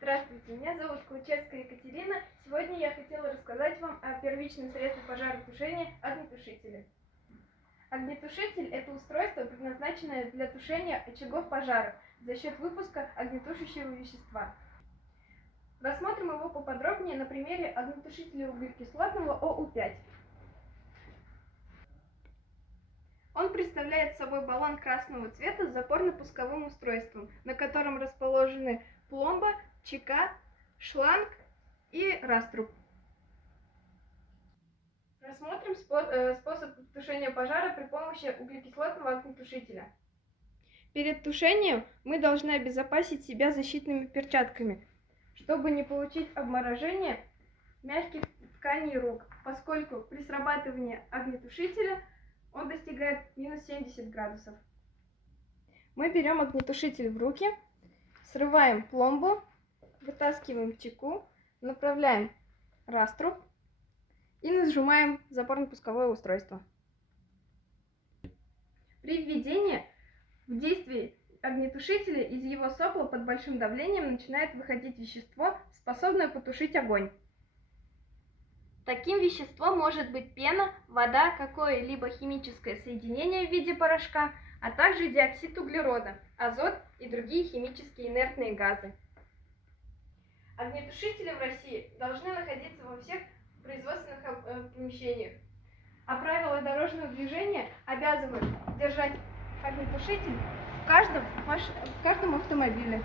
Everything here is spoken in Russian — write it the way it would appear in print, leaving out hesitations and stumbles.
Здравствуйте, меня зовут Клычевская Екатерина. Сегодня я хотела рассказать вам о первичном средстве пожаротушения – огнетушителе. Огнетушитель – это устройство, предназначенное для тушения очагов пожаров за счет выпуска огнетушащего вещества. Рассмотрим его поподробнее на примере огнетушителя углекислотного ОУ-5. Он представляет собой баллон красного цвета с запорно-пусковым устройством, на котором расположены пломба, чека, шланг и раструб. Рассмотрим способ тушения пожара при помощи углекислотного огнетушителя. Перед тушением мы должны обезопасить себя защитными перчатками, чтобы не получить обморожение мягких тканей рук, поскольку при срабатывании огнетушителя он достигает минус 70 градусов. Мы берем огнетушитель в руки, срываем пломбу, вытаскиваем чеку, направляем раструб и нажимаем запорно-пусковое устройство. При введении в действие огнетушителя из его сопла под большим давлением начинает выходить вещество, способное потушить огонь. Таким веществом может быть пена, вода, какое-либо химическое соединение в виде порошка, а также диоксид углерода, азот и другие химические инертные газы. Огнетушители в России должны находиться во всех производственных помещениях, а правила дорожного движения обязывают держать огнетушитель в каждом автомобиле.